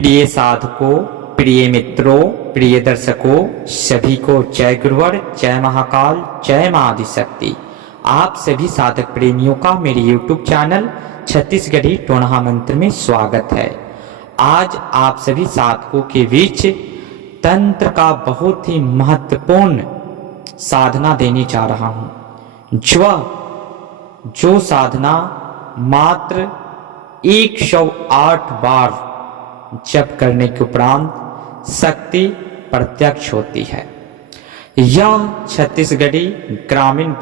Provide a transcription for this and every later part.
प्रिय साधकों, प्रिय मित्रों, प्रिय दर्शकों, सभी को जय गुरुवर, जय महाकाल, जय मां आदिशक्ति। आप सभी साधक प्रेमियों का मेरे YouTube चैनल छत्तीसगढ़ी टोणहा मंत्र में स्वागत है। आज आप सभी साधकों के बीच तंत्र का बहुत ही महत्वपूर्ण साधना देने जा रहा हूं। जो साधना मात्र 108 बार जप करने के उपरांत शक्ति प्रत्यक्ष होती है। यह छत्तीसगढ़ी ग्रामीण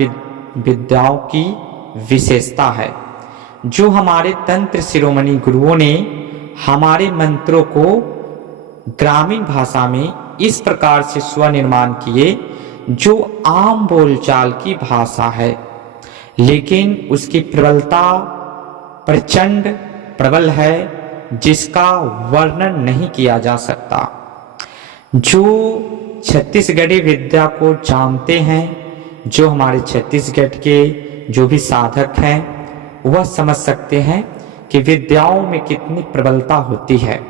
विद्याओं की विशेषता है, जो हमारे तंत्र शिरोमणि गुरुओं ने हमारे मंत्रों को ग्रामीण भाषा में इस प्रकार से स्वनिर्माण किए, जो आम बोलचाल की भाषा है, लेकिन उसकी प्रबलता प्रचंड प्रबल है, जिसका वर्णन नहीं किया जा सकता। जो छत्तीसगढ़ी विद्या को जानते हैं, जो हमारे छत्तीसगढ़ के जो भी साधक हैं, वह समझ सकते हैं कि विद्याओं में कितनी प्रबलता होती है।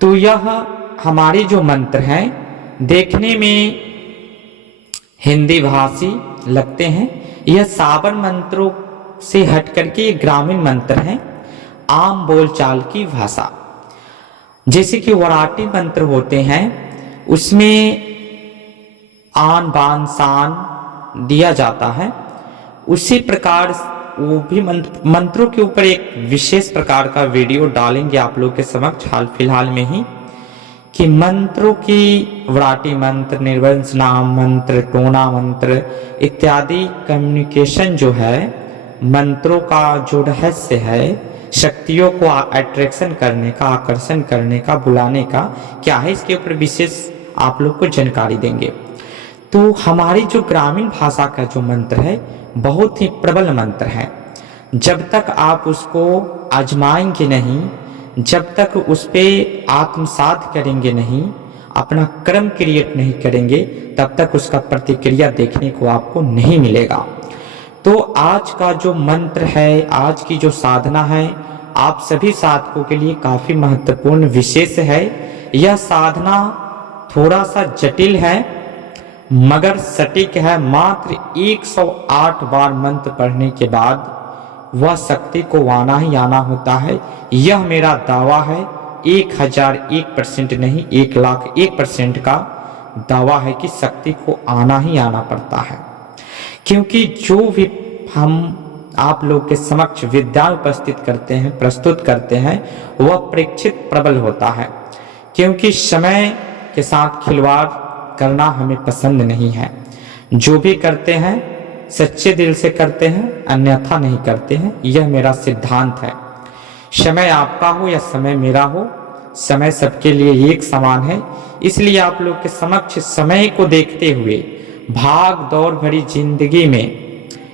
तो यह हमारे जो मंत्र हैं, देखने में हिंदी भाषी लगते हैं। यह सावन मंत्रों से हट करके ये ग्रामीण मंत्र हैं, आम बोलचाल की भाषा। जैसे कि वराटी मंत्र होते हैं, उसमें आन बान शान दिया जाता है। उसी प्रकार वो भी मंत्रों के ऊपर एक विशेष प्रकार का वीडियो डालेंगे आप लोग के समक्ष हाल फिलहाल में ही, कि मंत्रों की वराटी मंत्र, निर्वंश नाम मंत्र, टोना मंत्र इत्यादि कम्युनिकेशन जो है, मंत्रों का जो रहस्य है, शक्तियों को अट्रैक्शन करने का, आकर्षण करने का, बुलाने का क्या है, इसके ऊपर विशेष आप लोग को जानकारी देंगे। तो हमारी जो ग्रामीण भाषा का जो मंत्र है, बहुत ही प्रबल मंत्र है। जब तक आप उसको आजमाएंगे नहीं, जब तक उस पर आत्मसात करेंगे नहीं, अपना क्रम क्रिएट नहीं करेंगे, तब तक उसका प्रतिक्रिया देखने को आपको नहीं मिलेगा। तो आज का जो मंत्र है, आज की जो साधना है, आप सभी साधकों के लिए काफी महत्वपूर्ण विशेष है। यह साधना थोड़ा सा जटिल है, मगर सटीक है। मात्र 108 बार मंत्र पढ़ने के बाद वह शक्ति को आना ही आना होता है। यह मेरा दावा है, 1001% नहीं, 1,01,000% का दावा है कि शक्ति को आना ही आना पड़ता है। क्योंकि जो भी हम आप लोग के समक्ष विद्या उपस्थित करते हैं, प्रस्तुत करते हैं, वह प्रेक्षित प्रबल होता है। क्योंकि समय के साथ खिलवाड़ करना हमें पसंद नहीं है। जो भी करते हैं सच्चे दिल से करते हैं, अन्यथा नहीं करते हैं। यह मेरा सिद्धांत है। समय आपका हो या समय मेरा हो, समय सबके लिए एक समान है। इसलिए आप लोग के समक्ष समय को देखते हुए, भाग दौड़ भरी जिंदगी में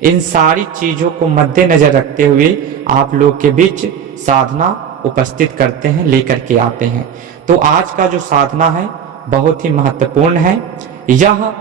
इन सारी चीजों को मद्देनजर रखते हुए आप लोग के बीच साधना उपस्थित करते हैं, लेकर के आते हैं। तो आज का जो साधना है बहुत ही महत्वपूर्ण है। यह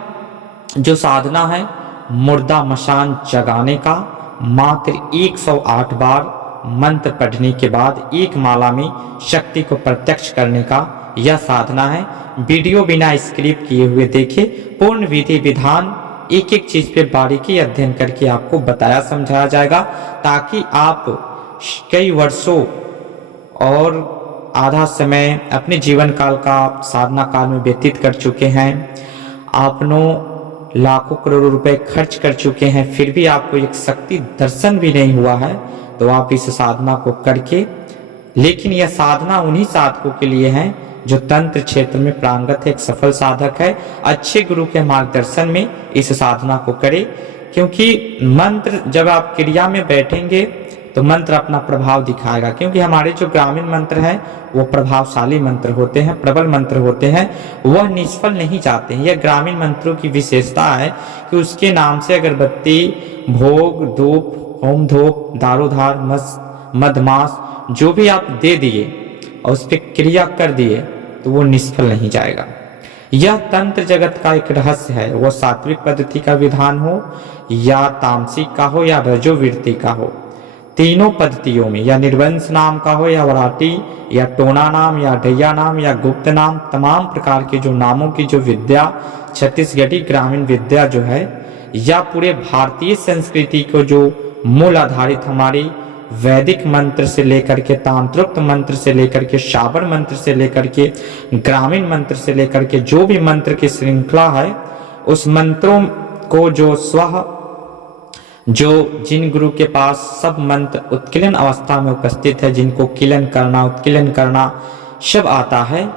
जो साधना है, मुर्दा मशान जगाने का, मात्र 108 बार मंत्र पढ़ने के बाद एक माला में शक्ति को प्रत्यक्ष करने का यह साधना है। वीडियो बिना स्क्रिप्ट किए हुए देखे, पूर्ण विधि विधान एक एक चीज पे बारीकी अध्ययन करके आपको बताया समझाया जाएगा, ताकि आप कई वर्षों और आधा समय अपने जीवन काल का साधना काल में व्यतीत कर चुके हैं। आपने लाखों करोड़ों रुपए खर्च कर चुके हैं, फिर भी आपको एक शक्ति दर्शन भी नहीं हुआ है। तो आप इस साधना को करके, लेकिन यह साधना उन्हीं साधकों के लिए है जो तंत्र क्षेत्र में प्रांगत है, एक सफल साधक है, अच्छे गुरु के मार्गदर्शन में इस साधना को करे। क्योंकि मंत्र जब आप क्रिया में बैठेंगे तो मंत्र अपना प्रभाव दिखाएगा। क्योंकि हमारे जो ग्रामीण मंत्र हैं वो प्रभावशाली मंत्र होते हैं, प्रबल मंत्र होते हैं, वह निष्फल नहीं जाते हैं। यह ग्रामीण मंत्रों की विशेषता है कि उसके नाम से अगरबत्ती, भोग, धूप, होम धूप, दारूधार, मधमास जो भी आप दे दिए और उस पर क्रिया कर दिए, तो वो निष्फल नहीं जाएगा। यह तंत्र जगत का एक रहस्य है। वो सात्विक पद्धति का विधान हो या तामसिक का हो या रजोवृत्ति का हो, तीनों पद्धतियों में, या निर्वंश नाम का हो, या वराटी, या टोना नाम, या ढैया नाम, या गुप्त नाम, तमाम प्रकार के जो नामों की जो विद्या छत्तीसगढ़ी ग्रामीण विद्या जो है, या पूरे भारतीय संस्कृति को जो मूल आधारित हमारी वैदिक मंत्र से लेकर के तांत्रिक मंत्र से लेकर के शाबर मंत्र से लेकर के ग्रामीण मंत्र से लेकर के जो भी मंत्र की श्रृंखला है, उस मंत्रों को जो जिन गुरु के पास सब मंत्र उत्कीलन अवस्था में उपस्थित है, जिनको कीलन करना उत्कीलन करना सब आता है,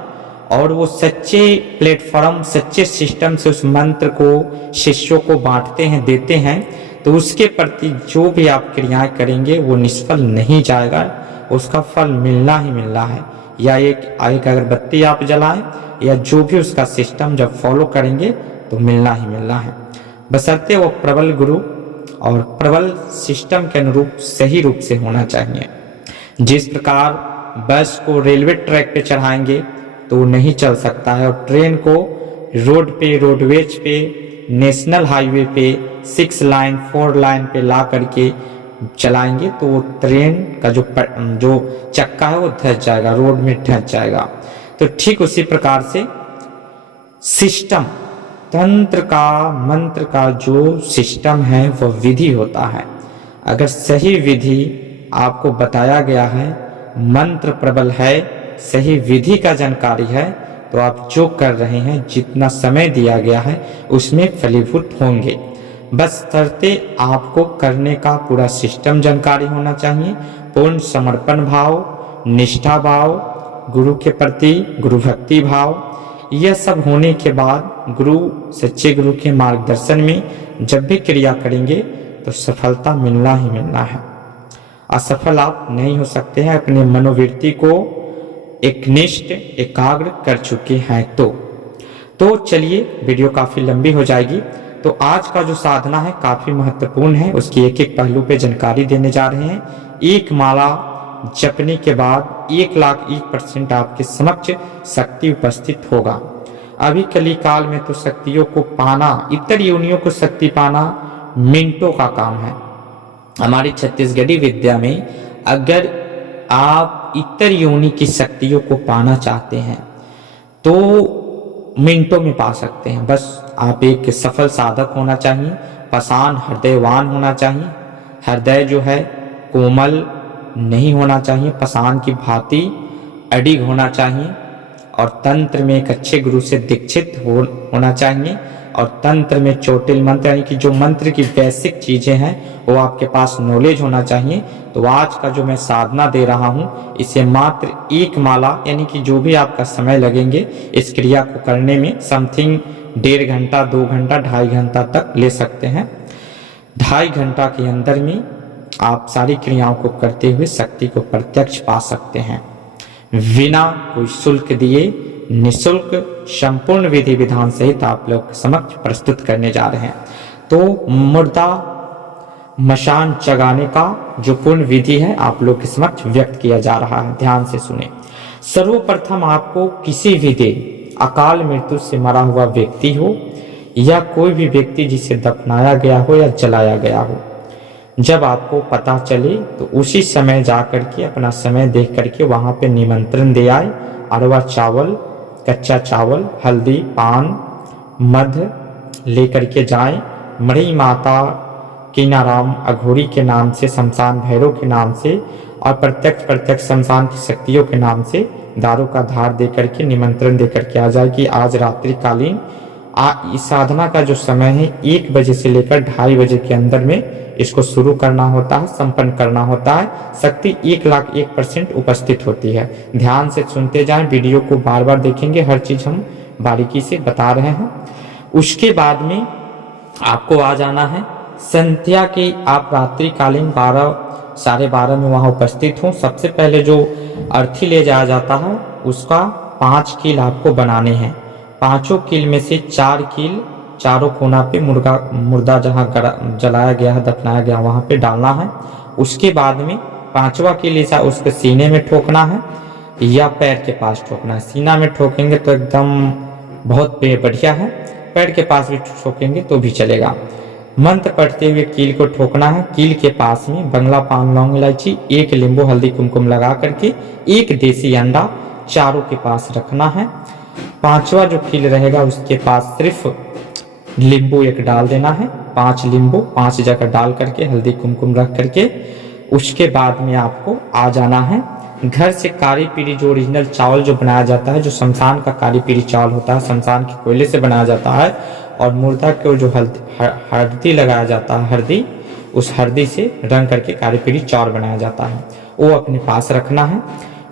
और वो सच्चे प्लेटफॉर्म सच्चे सिस्टम से उस मंत्र को शिष्यों को बांटते हैं, देते हैं, तो उसके प्रति जो भी आप क्रियाएं करेंगे वो निष्फल नहीं जाएगा, उसका फल मिलना ही मिलना है। या एक अगरबत्ती आप जलाएं, या जो भी उसका सिस्टम जब फॉलो करेंगे तो मिलना ही मिलना है, बशर्ते वो प्रबल गुरु और प्रबल सिस्टम के अनुरूप सही रूप से होना चाहिए। जिस प्रकार बस को रेलवे ट्रैक पे चढ़ाएंगे तो नहीं चल सकता है, और ट्रेन को रोड पे, रोडवेज पे, नेशनल हाईवे पे 6 लाइन 4 लाइन पे ला करके चलाएंगे तो वो ट्रेन का जो चक्का है वो धंस जाएगा, रोड में धंस जाएगा। तो ठीक उसी प्रकार से सिस्टम, तंत्र का, मंत्र का जो सिस्टम है वह विधि होता है। अगर सही विधि आपको बताया गया है, मंत्र प्रबल है, सही विधि का जानकारी है, तो आप जो कर रहे हैं, जितना समय दिया गया है उसमें फलीभूत होंगे। बस शर्ते आपको करने का पूरा सिस्टम जानकारी होना चाहिए, पूर्ण समर्पण भाव, निष्ठा भाव, गुरु के प्रति गुरु भक्ति भाव, यह सब होने के बाद गुरु, सच्चे गुरु के मार्गदर्शन में जब भी क्रिया करेंगे तो सफलता मिलना ही मिलना है। असफल आप नहीं हो सकते हैं अपने मनोवृत्ति को एकनिष्ठ एकाग्र कर चुके हैं तो चलिए, वीडियो काफी लंबी हो जाएगी, तो आज का जो साधना है काफी महत्वपूर्ण है, उसकी एक एक पहलू पे जानकारी देने जा रहे हैं। एक माला जपने के बाद 1,01% आपके समक्ष शक्ति उपस्थित होगा। अभी कली काल में तो शक्तियों को पाना, इतर योनियों को शक्ति पाना मिनटों का काम है। हमारी छत्तीसगढ़ी विद्या में अगर आप इतर योनि की शक्तियों को पाना चाहते हैं तो मिनटों में पा सकते हैं। बस आप एक सफल साधक होना चाहिए, पाषाण हृदयवान होना चाहिए, हृदय जो है कोमल नहीं होना चाहिए, पाषाण की भांति अडिग होना चाहिए, और तंत्र में एक अच्छे गुरु से दीक्षित होना चाहिए, और तंत्र में चोटिल मंत्र यानी कि जो मंत्र की बेसिक चीजें हैं वो आपके पास नॉलेज होना चाहिए। तो आज का जो मैं साधना दे रहा हूँ, इसे मात्र एक माला यानी कि जो भी आपका समय लगेंगे इस क्रिया को करने में, समथिंग 1.5 घंटा, 2 घंटा, 2.5 घंटा तक ले सकते हैं। 2.5 घंटा के अंदर में आप सारी क्रियाओं को करते हुए शक्ति को प्रत्यक्ष पा सकते हैं, बिना कोई शुल्क दिए, निःशुल्क संपूर्ण विधि विधान सहित आप लोग के समक्ष प्रस्तुत करने जा रहे हैं। तो मुर्दा मशान जगाने का जो पूर्ण विधि है आप लोग के समक्ष व्यक्त किया जा रहा है, ध्यान से सुने। सर्वप्रथम आपको किसी भी दिन अकाल मृत्यु से मरा हुआ व्यक्ति हो या कोई भी व्यक्ति जिसे दफनाया गया हो या जलाया गया हो, जब आपको पता चले तो उसी समय जा करके अपना समय देख करके वहां पे निमंत्रण दे आए। अरवा चावल, कच्चा चावल, हल्दी, पान, मध लेकर के जाएं। मणि माता कीनाराम अघोरी के नाम से, शमशान भैरव के नाम से और प्रत्यक्ष शमशान की शक्तियों के नाम से दारू का धार दे करके निमंत्रण दे करके आ जाए कि आज रात्रिकालीन इस साधना का जो समय है 1 बजे से लेकर 2:30 बजे के अंदर में इसको शुरू करना होता है, संपन्न करना होता है। शक्ति 1,01% उपस्थित होती है। ध्यान से सुनते जाएं, वीडियो को बार बार देखेंगे, हर चीज हम बारीकी से बता रहे हैं। उसके बाद में आपको आ जाना है संध्या की, आप रात्रिकालीन 12 साढ़े 12 में वहां उपस्थित हो। सबसे पहले जो अर्थी ले जाया जाता है उसका 5 कील आपको बनाने हैं। 5 कील में से 4 कील चारों कोना पे मुर्दा जहाँ जलाया गया है, दफनाया गया वहां पे डालना है। उसके बाद में 5वां कील ऐसा उसके सीने में ठोकना है या पैर के पास ठोकना है। सीना में ठोकेंगे तो एकदम बहुत बढ़िया है, पैर के पास भी ठोकेंगे तो भी चलेगा। मंत्र पढ़ते हुए कील को ठोकना है। कील के पास में बंगला पान लौंग इलायची, 1 नींबू हल्दी कुमकुम लगा करके 1 देसी अंडा चारों के पास रखना है। 5वां जो कील रहेगा उसके पास सिर्फ नींबू 1 डाल देना है। 5 नींबू 5 जगह डाल करके हल्दी कुमकुम रख करके उसके बाद में आपको आ जाना है। घर से कारी पीरी जो ओरिजिनल चावल जो बनाया जाता है, जो शमशान का कारी पीरी चावल होता है, शमशान के कोयले से बनाया जाता है, और मुर्दा को जो हल्दी लगाया जाता है, हल्दी, उस हल्दी से रंग करके कारी पीरी चावल बनाया जाता है, वो अपने पास रखना है।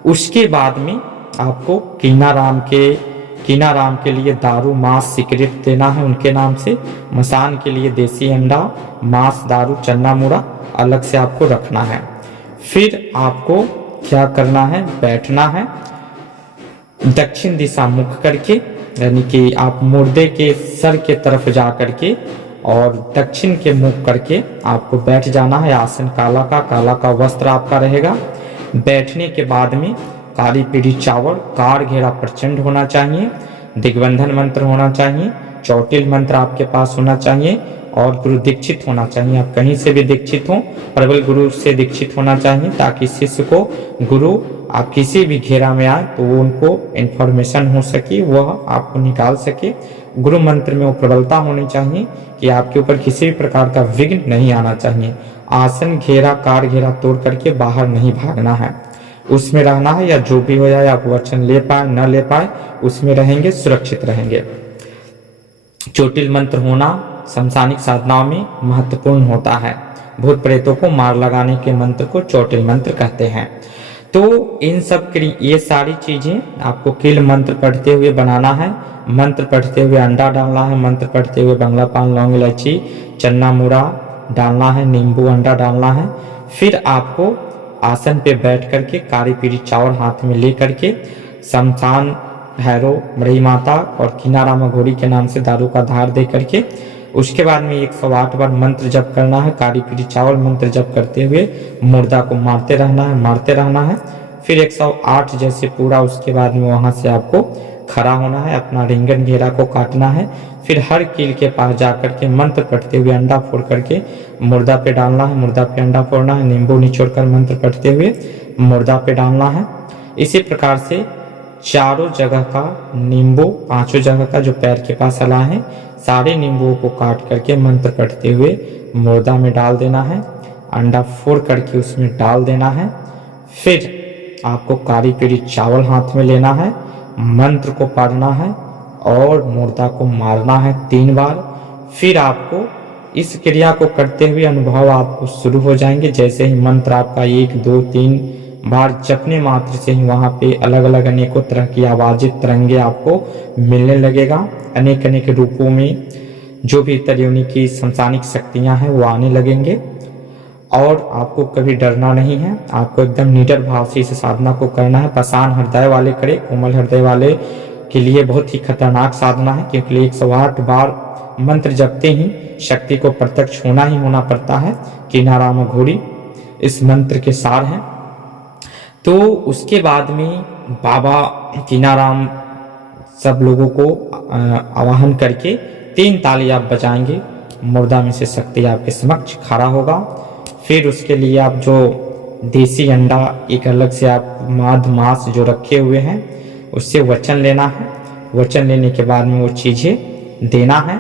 उसके बाद में आपको कीनाराम के लिए दारू मांस सिगरेट देना है उनके नाम से। मसान के लिए देसी अंडा मांस दारू चन्ना मुड़ा अलग से आपको रखना है। फिर आपको क्या करना है, बैठना है दक्षिण दिशा मुख करके, यानी कि आप मुर्दे के सर के तरफ जा करके और दक्षिण के मुख करके आपको बैठ जाना है। आसन काला का वस्त्र आपका रहेगा। बैठने के बाद में काली पीढ़ी चावल, कार घेरा प्रचंड होना चाहिए, दिग्बंधन मंत्र होना चाहिए, चौटिल मंत्र आपके पास होना चाहिए, और गुरु दीक्षित होना चाहिए। आप कहीं से भी दीक्षित हो, प्रबल गुरु से दीक्षित होना चाहिए, ताकि शिष्य को गुरु आप किसी भी घेरा में आए तो वो उनको इन्फॉर्मेशन हो सके, वह आपको निकाल सके। गुरु मंत्र में वो प्रबलता होनी चाहिए कि आपके ऊपर किसी भी प्रकार का विघ्न नहीं आना चाहिए। आसन घेरा कार घेरा तोड़ करके बाहर नहीं भागना है, उसमें रहना है, या जो भी हो जाए आप वचन ले पाए न ले पाए उसमें रहेंगे, सुरक्षित रहेंगे। चोटिल मंत्र होना शमशानिक साधनाओं में महत्वपूर्ण होता है। भूत प्रेतों को मार लगाने के मंत्र को चोटिल मंत्र कहते हैं। तो इन सब के ये सारी चीजें आपको कील मंत्र पढ़ते हुए बनाना है। मंत्र पढ़ते हुए अंडा डालना है, मंत्र पढ़ते हुए बंगला पान लौंग इलायची चन्ना मुड़ा डालना है, नींबू अंडा डालना है। फिर आपको आसन पे बैठ करके कारी पीरी चावल हाथ में ले करके शमशान भैरव मरई माता और किनारामा घोड़ी के नाम से दारू का धार दे करके उसके बाद में 108 बार मंत्र जप करना है। कारी पीरी चावल मंत्र जप करते हुए मुर्दा को मारते रहना है। फिर 108 जैसे पूरा, उसके बाद में वहां से आपको खड़ा होना है, अपना रिंगन घेरा को काटना है। फिर हर कील के पास जाकर के मंत्र पढ़ते हुए अंडा फोड़ करके मुर्दा पे डालना है, मुर्दा पे अंडा फोड़ना है, नींबू निचोड़ कर मंत्र पढ़ते हुए मुर्दा पे डालना है। इसी प्रकार से चारों जगह का नींबू, 5 जगह का जो पैर के पास हला है, सारे नींबुओं को काट करके मंत्र पढ़ते हुए मुर्दा में डाल देना है, अंडा फोड़ करके उसमें डाल देना है। फिर आपको कारी पीरी चावल हाथ में लेना है, मंत्र को पढ़ना है और मुर्दा को मारना है 3 बार। फिर आपको इस क्रिया को करते हुए अनुभव आपको शुरू हो जाएंगे। जैसे ही मंत्र आपका 1 2 3 बार जपने मात्र से ही वहां पे अलग अलग अनेकों तरह की आवाजें तरंगे आपको मिलने लगेगा। अनेक रूपों में जो भी तरीयोनी की शमशानिक शक्तियां हैं वो आने लगेंगे, और आपको कभी डरना नहीं है। आपको एकदम निडर भाव से इस साधना को करना है। पाषाण हृदय वाले करे, कोमल हृदय वाले के लिए बहुत ही खतरनाक साधना है, क्योंकि 108 बार मंत्र जपते ही शक्ति को प्रत्यक्ष होना ही होना पड़ता है। किनाराम घोड़ी इस मंत्र के सार है। तो उसके बाद में बाबा किनाराम सब लोगों को आवाहन करके 3 ताली आप बजाएंगे, मुर्दा में से शक्ति आपके समक्ष खड़ा होगा। फिर उसके लिए आप जो देसी अंडा एक अलग से आप मांस जो रखे हुए हैं उससे वचन लेना है। वचन लेने के बाद में वो चीज़ें देना है।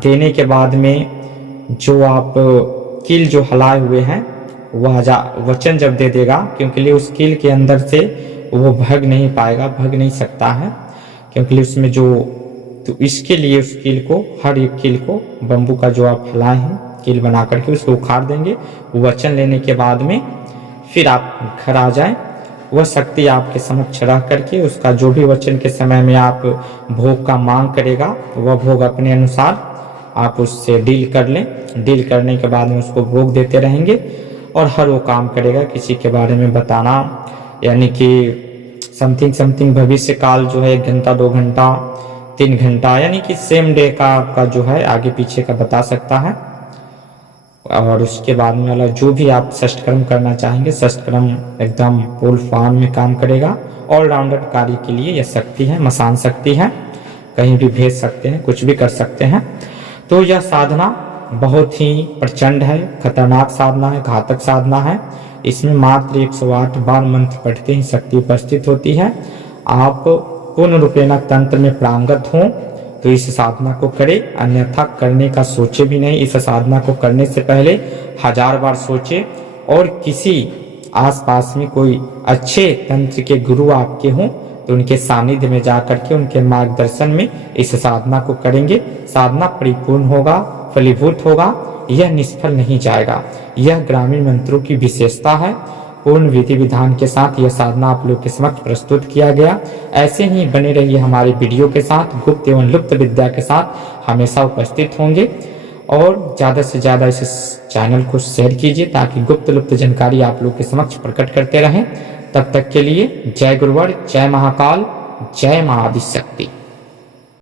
देने के बाद में जो आप कील जो हलाए हुए हैं वह वचन जब दे देगा, क्योंकि उस कील के अंदर से वो भग नहीं पाएगा, भग नहीं सकता है, क्योंकि उसमें जो, तो इसके लिए उस कील को, हर एक कील को बम्बू का जो आप फैलाए हैं कील बना करके उसको उखाड़ देंगे। वचन लेने के बाद में फिर आप घर आ जाएं। वह शक्ति आपके समक्ष रह करके उसका जो भी वचन के समय में आप भोग का मांग करेगा वह भोग अपने अनुसार आप उससे डील कर लें। डील करने के बाद में उसको भोग देते रहेंगे और हर वो काम करेगा। किसी के बारे में बताना, यानी कि समथिंग भविष्य काल जो है 1 घंटा 2 घंटा 3 घंटा, यानी कि सेम डे का जो है आगे पीछे का बता सकता है। और उसके बाद में वाला जो भी आप षष्ठकर्म करना चाहेंगे, षष्ठकर्म एकदम फुल फॉर्म में काम करेगा। ऑलराउंडर कार्य के लिए यह शक्ति है, मसान शक्ति है, कहीं भी भेज सकते हैं, कुछ भी कर सकते हैं। तो यह साधना बहुत ही प्रचंड है, खतरनाक साधना है, घातक साधना है। इसमें मात्र 108 बार मंत्र पढ़ते ही शक्ति उपस्थित होती है। आप पूर्ण रूपेण तंत्र में प्रांगत हों तो इस साधना को करें, अन्यथा करने का सोचे भी नहीं। इस साधना को करने से पहले 1000 बार सोचे और किसी आसपास में कोई अच्छे तंत्र के गुरु आपके हों तो उनके सानिध्य में जाकर के उनके मार्गदर्शन में इस साधना को करेंगे। साधना परिपूर्ण होगा, फलीभूत होगा, यह निष्फल नहीं जाएगा। यह ग्रामीण मंत्रों की विशेषता है। पूर्ण विधि विधान के साथ यह साधना आप लोग के समक्ष प्रस्तुत किया गया। ऐसे ही बने रहिए हमारे वीडियो के साथ, गुप्त एवं लुप्त विद्या के साथ हमेशा उपस्थित होंगे और ज़्यादा से ज़्यादा इस चैनल को शेयर कीजिए ताकि गुप्त लुप्त जानकारी आप लोग के समक्ष प्रकट करते रहें। तब तक के लिए जय गुरुवर, जय महाकाल, जय मां आदिशक्ति।